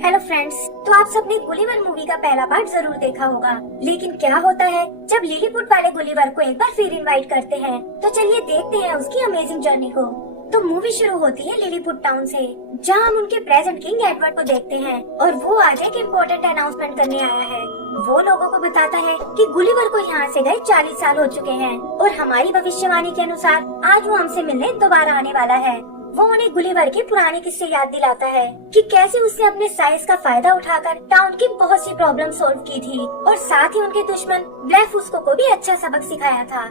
Hello friends, तो आप सबने गुलिवर मूवी का पहला पार्ट जरूर देखा होगा। लेकिन क्या होता है जब लिलीपुट वाले गुलिवर को एक बार फिर इनवाइट करते हैं। तो चलिए देखते हैं उसकी अमेजिंग जर्नी को। तो मूवी शुरू होती है लिलीपुट टाउन से, जहां हम उनके प्रेजेंट किंग एडवर्ड को देखते हैं और वो आज एक इम्पोर्टेंट अनाउंसमेंट करने आया है। वो लोगों को बताता है कि गुलिवर को यहाँ से गए 40 साल हो चुके हैं और हमारी भविष्यवाणी के अनुसार आज वो हमसे मिलने दोबारा आने वाला है। वो उन्हें गुलिवर के पुराने किस्से याद दिलाता है कि कैसे उसने अपने साइज का फायदा उठाकर टाउन की बहुत सी प्रॉब्लम सॉल्व की थी और साथ ही उनके दुश्मन ब्लेफुस्को को भी अच्छा सबक सिखाया था।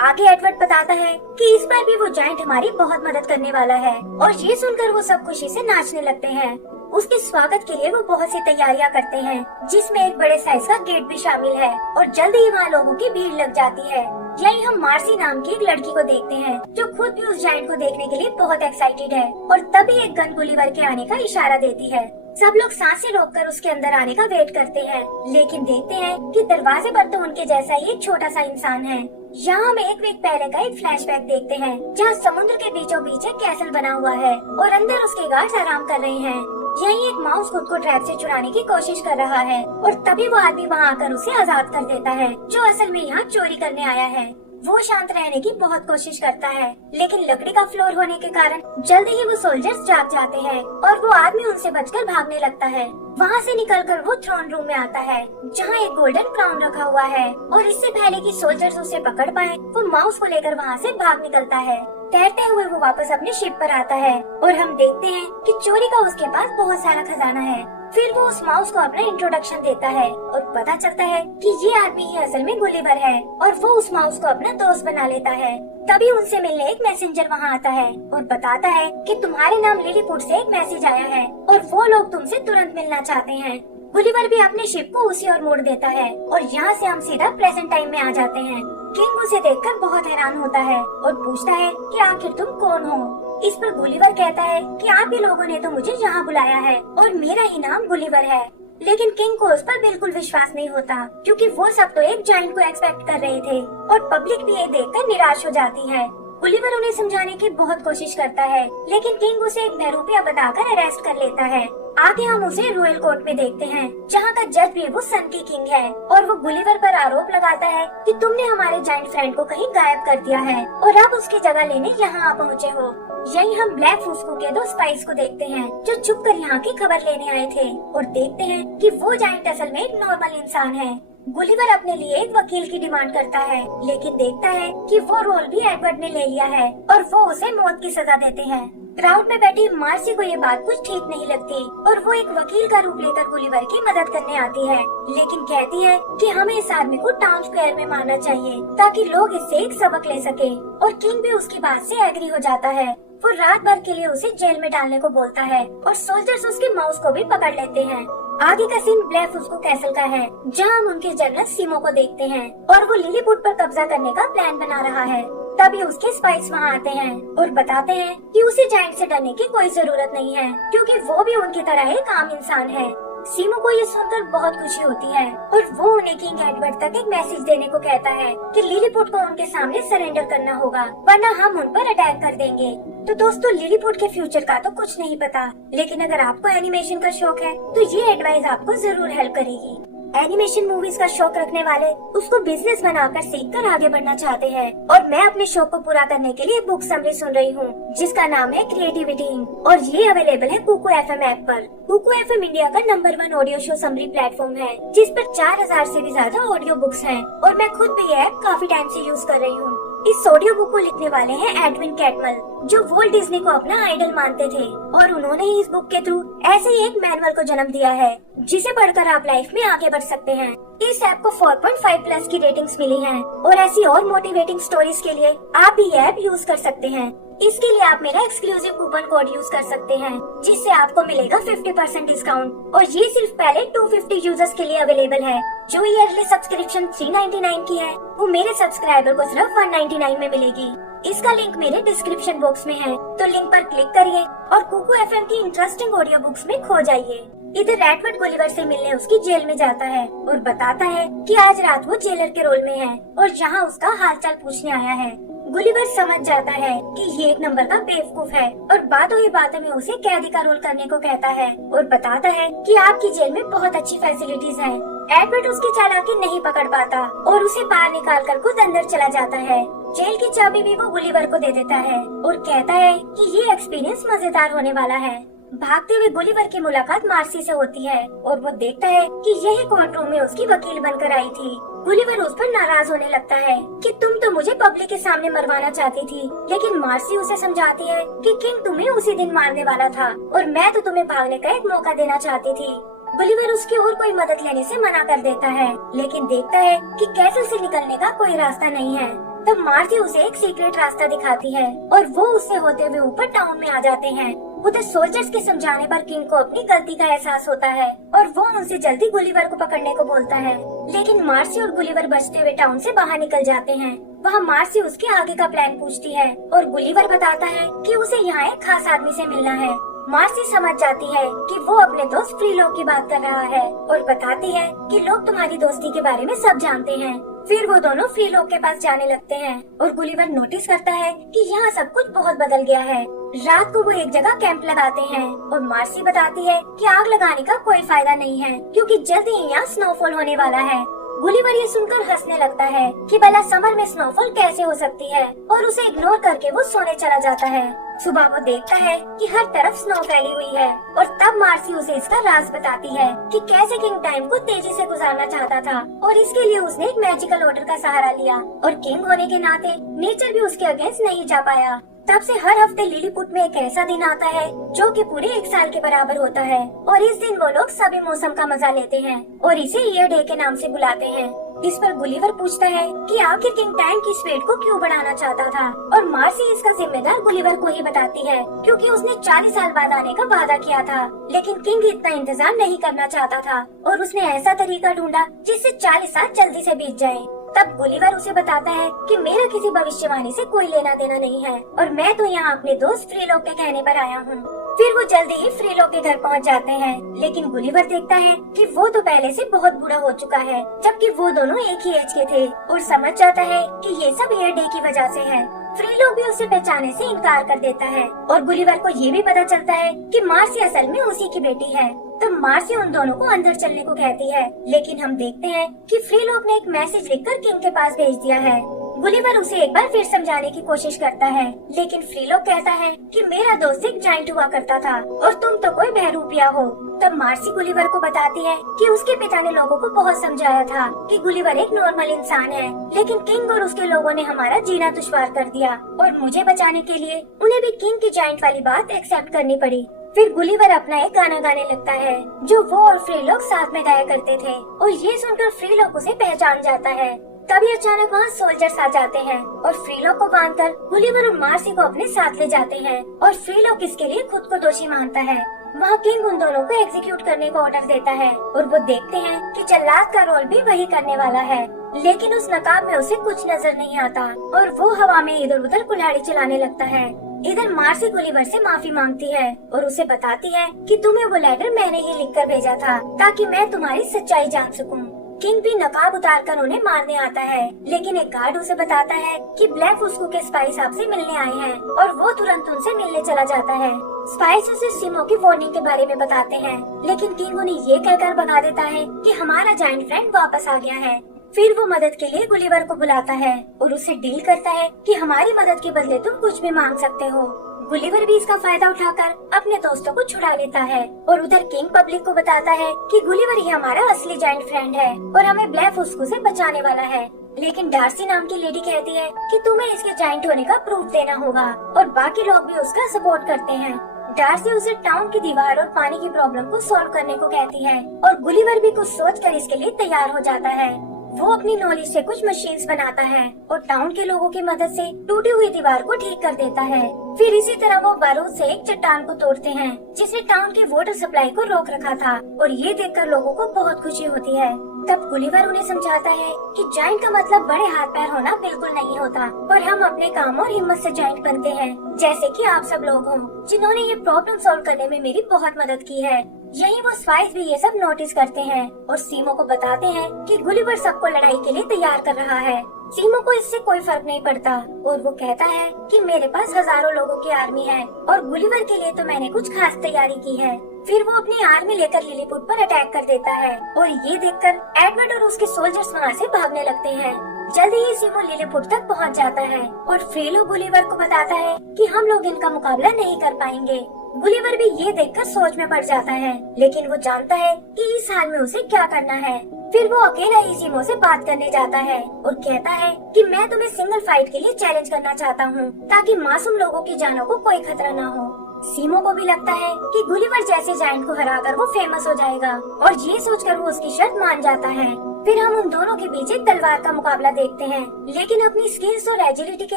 आगे एडवर्ड बताता है कि इस बार भी वो जायंट हमारी बहुत मदद करने वाला है और ये सुनकर वो सब खुशी से नाचने लगते हैं। उसके स्वागत के लिए वो बहुत सी तैयारियां करते हैं, जिसमें एक बड़े साइज का गेट भी शामिल है और जल्द ही वहाँ लोगों की भीड़ लग जाती है। यही हम मार्सी नाम की एक लड़की को देखते हैं, जो खुद भी उस जायंट को देखने के लिए बहुत एक्साइटेड है और तभी एक गन गुलिवर के आने का इशारा देती है। सब लोग सांसें रोककर उसके अंदर आने का वेट करते हैं, लेकिन देखते हैं कि दरवाजे पर तो उनके जैसा ही एक छोटा सा इंसान है। यहाँ हम एक वीक पहले का एक फ्लैशबैक देखते हैं, जहाँ समुद्र के बीचों बीच एक कैसल बना हुआ है और अंदर उसके गार्ड्स आराम कर रहे हैं। यही एक माउस खुद को ट्रैप से छुड़ाने की कोशिश कर रहा है और तभी वो आदमी वहाँ आकर उसे आजाद कर देता है, जो असल में यहाँ चोरी करने आया है। वो शांत रहने की बहुत कोशिश करता है, लेकिन लकड़ी का फ्लोर होने के कारण जल्दी ही वो सोल्जर्स जाग जाते हैं और वो आदमी उनसे बचकर भागने लगता है। वहाँ से निकलकर वो थ्रोन रूम में आता है, जहाँ एक गोल्डन क्राउन रखा हुआ है और इससे पहले कि सोल्जर्स उसे पकड़ पाए, वो माउस को लेकर वहाँ से भाग निकलता है। तैरते हुए वो वापस अपने शिप पर आता है और हम देखते हैं कि चोरी का उसके पास बहुत सारा खजाना है। फिर वो उस माउस को अपना इंट्रोडक्शन देता है और पता चलता है कि ये आदमी ही असल में गुलिवर है और वो उस माउस को अपना दोस्त बना लेता है। तभी उनसे मिलने एक मैसेंजर वहाँ आता है और बताता है कि तुम्हारे नाम लिलीपुट से एक मैसेज आया है और वो लोग तुमसे तुरंत मिलना चाहते हैं। गुलिवर भी अपने शिप को उसी ओर मोड़ देता है और यहाँ से हम सीधा प्रेजेंट टाइम में आ जाते हैं। किंग उसे देखकर बहुत हैरान होता है और पूछता है कि आखिर तुम कौन हो। इस पर गुलिवर कहता है कि आप ही लोगों ने तो मुझे यहाँ बुलाया है और मेरा ही नाम गुलिवर है। लेकिन किंग को उस पर बिल्कुल विश्वास नहीं होता, क्योंकि वो सब तो एक जायंट को एक्सपेक्ट कर रहे थे और पब्लिक भी ये देखकर निराश हो जाती है। गुलिवर उन्हें समझाने की बहुत कोशिश करता है, लेकिन किंग उसे एक बहरूपिया बताकर अरेस्ट कर लेता है। आगे हम उसे रॉयल कोर्ट में देखते हैं, जहाँ का जज भी वो सन की किंग है और वो गुलिवर पर आरोप लगाता है कि तुमने हमारे जायंट फ्रेंड को कहीं गायब कर दिया है और अब उसकी जगह लेने यहाँ आ पहुँचे हो। यही हम ब्लेफुस्को के 2 स्पाइस को देखते हैं, जो छुप कर यहाँ की खबर लेने आए थे और देखते हैं कि वो जायंट असल में एक नॉर्मल इंसान है। गुलिवर अपने लिए एक वकील की डिमांड करता है, लेकिन देखता है कि वो रोल भी एडवर्ड ने ले लिया है और वो उसे मौत की सजा देते हैं। क्राउड में बैठी मार्सी को ये बात कुछ ठीक नहीं लगती और वो एक वकील का रूप लेकर गुलिवर की मदद करने आती है, लेकिन कहती है कि हमें इस आदमी को टाउन स्क्वायर में मारना चाहिए ताकि लोग इससे एक सबक ले सके। और किंग भी उसकी बात से एग्री हो जाता है। वो रात भर के लिए उसे जेल में डालने को बोलता है और सोल्जर्स उसके माउस को भी पकड़ लेते हैं। आगे का सीन ब्लेफुस्को कैसल का है, जहां हम उनके जनरल सीमो को देखते हैं और वो लिलीपुट पर कब्जा करने का प्लान बना रहा है। तभी उसके स्पाइस वहाँ आते हैं और बताते हैं कि उसे जायंट से डरने की कोई जरूरत नहीं है, क्योंकि वो भी उनकी तरह एक आम इंसान है। सीमो को ये सुनकर बहुत खुशी होती है और वो उन्हें किंग एडवर्ड तक एक मैसेज देने को कहता है कि लिलीपुट को उनके सामने सरेंडर करना होगा, वरना हम उन पर अटैक कर देंगे। तो दोस्तों, लिलीपुट के फ्यूचर का तो कुछ नहीं पता, लेकिन अगर आपको एनिमेशन का शौक है तो ये एडवाइस आपको जरूर हेल्प करेगी। एनिमेशन मूवीज का शौक रखने वाले उसको बिजनेस बनाकर सीखकर आगे बढ़ना चाहते हैं और मैं अपने शौक को पूरा करने के लिए बुक समरी सुन रही हूँ, जिसका नाम है क्रिएटिविटी और ये अवेलेबल है कुकू FM ऐप पर। कुकू FM इंडिया का number 1 audio show summary platform है, जिस पर 4000 से भी ज्यादा ऑडियो बुक्स हैं और मैं खुद भी ये ऐप काफी टाइम से यूज कर रही हूँ। इस ऑडियो बुक को लिखने वाले हैं एडविन कैटमल, जो वॉल्ट डिज्नी को अपना आइडल मानते थे और उन्होंने ही इस बुक के थ्रू ऐसे ही एक मैनुअल को जन्म दिया है, जिसे पढ़कर आप लाइफ में आगे बढ़ सकते हैं। इस ऐप को 4.5+ की रेटिंग्स मिली हैं और ऐसी और मोटिवेटिंग स्टोरीज के लिए आप भी ये ऐप यूज कर सकते हैं। इसके लिए आप मेरा एक्सक्लूसिव कूपन कोड यूज कर सकते हैं, जिससे आपको मिलेगा 50% डिस्काउंट और ये सिर्फ पहले 250 यूजर्स के लिए अवेलेबल है। जो ईयरली सब्सक्रिप्शन 399 की है, वो मेरे सब्सक्राइबर को सिर्फ 199 में मिलेगी। इसका लिंक मेरे डिस्क्रिप्शन बॉक्स में है, तो लिंक पर क्लिक करिए और कुकू FM की इंटरेस्टिंग ऑडियो बुक्स में खो जाइए। इधर एडवर्ड गुलिवर से मिलने उसकी जेल में जाता है और बताता है कि आज रात वो जेलर के रोल में है और यहाँ उसका हालचाल पूछने आया है। गुलिवर समझ जाता है कि ये एक नंबर का बेवकूफ है और बातों ही बातों में उसे कैदी का रोल करने को कहता है और बताता है कि आपकी जेल में बहुत अच्छी फैसिलिटीज हैं। एडवर्ड उसकी चालाकी नहीं पकड़ पाता और उसे बाहर निकाल कर खुद अंदर चला जाता है। जेल की चाबी भी वो गुलिवर को दे देता है और कहता है कि ये एक्सपीरियंस मजेदार होने वाला है। भागते हुए गुलिवर की मुलाकात मार्सी से होती है और वो देखता है कि यही कोर्ट रूम में उसकी वकील बनकर आई थी। गुलिवर उस पर नाराज होने लगता है कि तुम तो मुझे पब्लिक के सामने मरवाना चाहती थी, लेकिन मार्सी उसे समझाती है कि किंग तुम्हें उसी दिन मारने वाला था और मैं तो तुम्हें भागने का एक मौका देना चाहती थी। गुलिवर उसकी और कोई मदद लेने से मना कर देता है, लेकिन देखता है कि कैसल से निकलने का कोई रास्ता नहीं है। तब मार्सी उसे एक सीक्रेट रास्ता दिखाती है और वो उससे होते हुए ऊपर टाउन में आ जाते हैं। उधर सोल्जर्स के समझाने पर किंग को अपनी गलती का एहसास होता है और वो उनसे जल्दी गुलिवर को पकड़ने को बोलता है, लेकिन मार्सी और गुलिवर बचते हुए टाउन से बाहर निकल जाते हैं। वहाँ मार्सी उसके आगे का प्लान पूछती है और गुलिवर बताता है कि उसे यहाँ एक खास आदमी से मिलना है। मार्सी समझ जाती है कि वो अपने दोस्त फ्रीलोक की बात कर रहा है और बताती है कि लोग तुम्हारी दोस्ती के बारे में सब जानते हैं। फिर वो दोनों फ्रीलोक के पास जाने लगते हैं और गुलिवर नोटिस करता है कि यहाँ सब कुछ बहुत बदल गया है। रात को वो एक जगह कैंप लगाते हैं और मार्सी बताती है कि आग लगाने का कोई फायदा नहीं है क्योंकि जल्दी ही यहाँ स्नोफॉल होने वाला है। गुलिवर ये सुनकर हंसने लगता है कि भला समर में स्नोफॉल कैसे हो सकती है और उसे इग्नोर करके वो सोने चला जाता है। सुबह वो देखता है कि हर तरफ स्नो फैली हुई है और तब मार्सी उसे इसका राज बताती है कि कैसे किंग टाइम को तेजी से गुजारना चाहता था और इसके लिए उसने एक मैजिकल ऑर्डर का सहारा लिया और किंग होने के नाते नेचर भी उसके अगेंस्ट नहीं जा पाया। तब से हर हफ्ते लिलीपुट में एक ऐसा दिन आता है जो कि पूरे 1 साल के बराबर होता है और इस दिन वो लोग सभी मौसम का मजा लेते हैं और इसे ईयर डे के नाम से बुलाते हैं। इस पर गुलिवर पूछता है कि आखिर किंग टाइम की स्पीड को क्यों बढ़ाना चाहता था और मार्सी इसका जिम्मेदार गुलिवर को ही बताती है क्योंकि उसने 40 साल बाद आने का वादा किया था, लेकिन किंग इतना इंतजार नहीं करना चाहता था और उसने ऐसा तरीका ढूंढा जिससे 40 साल जल्दी से बीत जाए। तब गुलिवर उसे बताता है कि मेरा किसी भविष्यवाणी से कोई लेना देना नहीं है और मैं तो यहाँ अपने दोस्त फ्रीलोक के कहने पर आया हूँ। फिर वो जल्दी ही फ्रीलोक के घर पहुँच जाते हैं, लेकिन गुलिवर देखता है कि वो तो पहले से बहुत बुरा हो चुका है, जबकि वो दोनों एक ही एज के थे और समझ जाता है कि ये सब ईयर डे की वजह से है। फ्रीलोक भी उसे पहचाने से इनकार कर देता है और गुलिवर को ये भी पता चलता है कि मार्सी असल में उसी की बेटी है। तो मार्सी उन दोनों को अंदर चलने को कहती है, लेकिन हम देखते हैं कि फ्रीलोक ने एक मैसेज लिखकर किंग के पास भेज दिया है। गुलिवर उसे एक बार फिर समझाने की कोशिश करता है, लेकिन फ्रीलोक कहता है कि मेरा दोस्त एक जायंट हुआ करता था और तुम तो कोई बहरूपिया हो। तब मार्सी गुलिवर को बताती है कि उसके पिता ने लोगों को बहुत समझाया था कि गुलिवर एक नॉर्मल इंसान है, लेकिन किंग और उसके लोगों ने हमारा जीना दुश्वार कर दिया और मुझे बचाने के लिए उन्हें भी किंग की जायंट वाली बात एक्सेप्ट करनी पड़ी। फिर गुलिवर अपना एक गाना गाने लगता है जो वो और फ्रीलोक साथ में गाया करते थे और ये सुनकर फ्रीलोक उसे पहचान जाता है। तभी अचानक वहाँ सोल्जर्स आ जाते हैं और फ्रीलोक को बांधकर गुलिवर और मार्सी को अपने साथ ले जाते हैं और फ्रीलोक इसके लिए खुद को दोषी मानता है। वहाँ किंग उन दोनों को एग्जीक्यूट करने का ऑर्डर देता है और वो देखते हैं कि जल्लाद का रोल भी वही करने वाला है, लेकिन उस नकाब में उसे कुछ नजर नहीं आता और वो हवा में इधर उधर कुल्हाड़ी चलाने लगता है। इधर मार्सी गुलिवर से माफी मांगती है और उसे बताती है कि तुम्हें वो लेटर मैंने ही लिखकर भेजा था ताकि मैं तुम्हारी सच्चाई जान सकूं। किंग भी नकाब उतारकर उन्हें मारने आता है, लेकिन एक गार्ड उसे बताता है कि ब्लैक उसको के स्पाइस आपसे मिलने आए हैं और वो तुरंत उनसे मिलने चला जाता है। स्पाइस उसे सिमो की वार्निंग के बारे में बताते हैं, लेकिन किंग उन्हें ये कहकर भगा देता है कि हमारा जायंट फ्रेंड वापस आ गया है। फिर वो मदद के लिए गुलिवर को बुलाता है और उससे डील करता है कि हमारी मदद के बदले तुम कुछ भी मांग सकते हो। गुलिवर भी इसका फायदा उठाकर अपने दोस्तों को छुड़ा लेता है और उधर किंग पब्लिक को बताता है कि गुलिवर ही हमारा असली जायंट फ्रेंड है और हमें ब्लैक उसको से बचाने वाला है। लेकिन डार्सी नाम की लेडी कहती है कि तुम्हें इसके जायंट होने का प्रूफ देना होगा और बाकी लोग भी उसका सपोर्ट करते हैं। डार्सी उसे टाउन की दीवार और पानी की प्रॉब्लम को सॉल्व करने को कहती है और गुलिवर भी कुछ सोचकर इसके लिए तैयार हो जाता है। वो अपनी नॉलेज से कुछ मशीन्स बनाता है और टाउन के लोगों की मदद से टूटी हुई दीवार को ठीक कर देता है। फिर इसी तरह वो बारूद से एक चट्टान को तोड़ते हैं जिसने टाउन की वाटर सप्लाई को रोक रखा था और ये देखकर लोगों को बहुत खुशी होती है। तब गुलिवर उन्हें समझाता है कि जायंट का मतलब बड़े हाथ पैर होना बिल्कुल नहीं होता और हम अपने काम और हिम्मत से जायंट बनते हैं, जैसे कि आप सब लोग हो जिन्होंने ये प्रॉब्लम सॉल्व करने में मेरी बहुत मदद की है। यही वो स्पाइस भी ये सब नोटिस करते हैं और सीमो को बताते हैं कि गुलिवर सबको लड़ाई के लिए तैयार कर रहा है। सीमो को इससे कोई फर्क नहीं पड़ता और वो कहता है कि मेरे पास हजारों लोगों की आर्मी है और गुलिवर के लिए तो मैंने कुछ खास तैयारी की है। फिर वो अपनी आर्मी लेकर लिलीपुट पर अटैक कर देता है और ये देखकर एडवर्ड और उसके सोल्जर्स वहाँ से भागने लगते हैं। जल्दी ही सीमो लिलीपुट तक पहुँच जाता है और फ्रीलो गुलिवर को बताता है कि हम लोग इनका मुकाबला नहीं कर पाएंगे। गुलिवर भी ये देखकर सोच में पड़ जाता है, लेकिन वो जानता है कि इस हाल में उसे क्या करना है। फिर वो अकेला ही सीमो से बात करने जाता है और कहता है कि मैं तुम्हें सिंगल फाइट के लिए चैलेंज करना चाहता हूँ ताकि मासूम लोगों की जानों को कोई खतरा न हो। सीमो को भी लगता है कि गुलिवर जैसे जायंट को हराकर वो फेमस हो जाएगा और ये सोचकर वो उसकी शर्त मान जाता है। फिर हम उन दोनों के बीच एक तलवार का मुकाबला देखते हैं, लेकिन अपनी स्किल्स और एजिलिटी के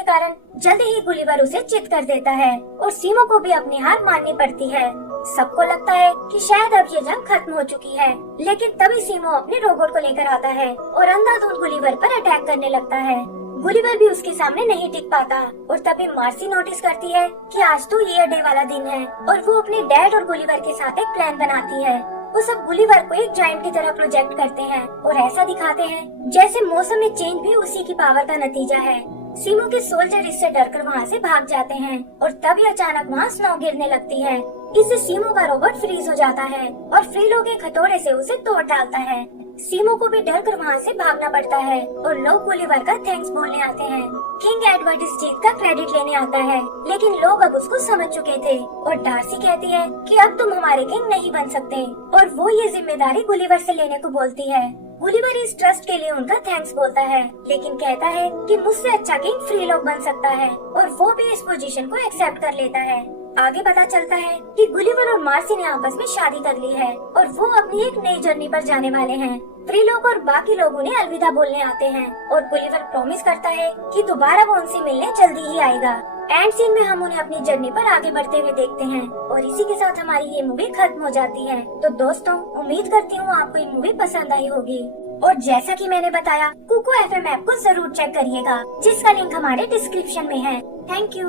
कारण जल्दी ही गुलिवर उसे चित कर देता है और सीमो को भी अपनी हार माननी पड़ती है। सबको लगता है कि शायद अब ये जंग खत्म हो चुकी है, लेकिन तभी सीमो अपने रोबोट को लेकर आता है और अंधाधुंध गुलिवर पर अटैक करने लगता है। गुलिवर भी उसके सामने नहीं टिक पाता और तभी मार्सी नोटिस करती है कि आज तो ईयर डे वाला दिन है और वो अपने डैड और गुलिवर के साथ एक प्लान बनाती है। वो सब गुलिवर को एक जायंट की तरह प्रोजेक्ट करते हैं और ऐसा दिखाते हैं जैसे मौसम में चेंज भी उसी की पावर का नतीजा है। सीमो के सोल्जर इससे डरकर वहाँ से भाग जाते हैं और तभी अचानक वहाँ स्नो गिरने लगती है। इससे सीमो का रोबोट फ्रीज हो जाता है और फ्रीलो के हथौड़े से उसे तोड़ डालता है। सीमो को भी डर कर वहाँ से भागना पड़ता है और लोग गुलिवर का थैंक्स बोलने आते हैं। किंग एडवर्ड इस जीत का क्रेडिट लेने आता है, लेकिन लोग अब उसको समझ चुके थे और डार्सी कहती है कि अब तुम हमारे किंग नहीं बन सकते और वो ये जिम्मेदारी गुलिवर से लेने को बोलती है। गुलिवर इस ट्रस्ट के लिए उनका थैंक्स बोलता है, लेकिन कहता है कि मुझसे अच्छा किंग फ्रीलो बन सकता है और वो भी इस पोजीशन को एक्सेप्ट कर लेता है। आगे पता चलता है कि गुलिवर और मार्सी ने आपस में शादी कर ली है और वो अपनी एक नई जर्नी पर जाने वाले हैं। फ्रीलोग और बाकी लोग उन्हें अलविदा बोलने आते हैं और गुलिवर प्रॉमिस करता है कि दोबारा वो उनसे मिलने जल्दी ही आएगा। एंड सीन में हम उन्हें अपनी जर्नी पर आगे बढ़ते हुए देखते हैं और इसी के साथ हमारी ये मूवी खत्म हो जाती है। तो दोस्तों, उम्मीद करती हूँ आपको ये मूवी पसंद आई होगी और जैसा कि मैंने बताया, कुकू FM ऐप को जरूर चेक करिएगा, जिसका लिंक हमारे डिस्क्रिप्शन में है। Thank you.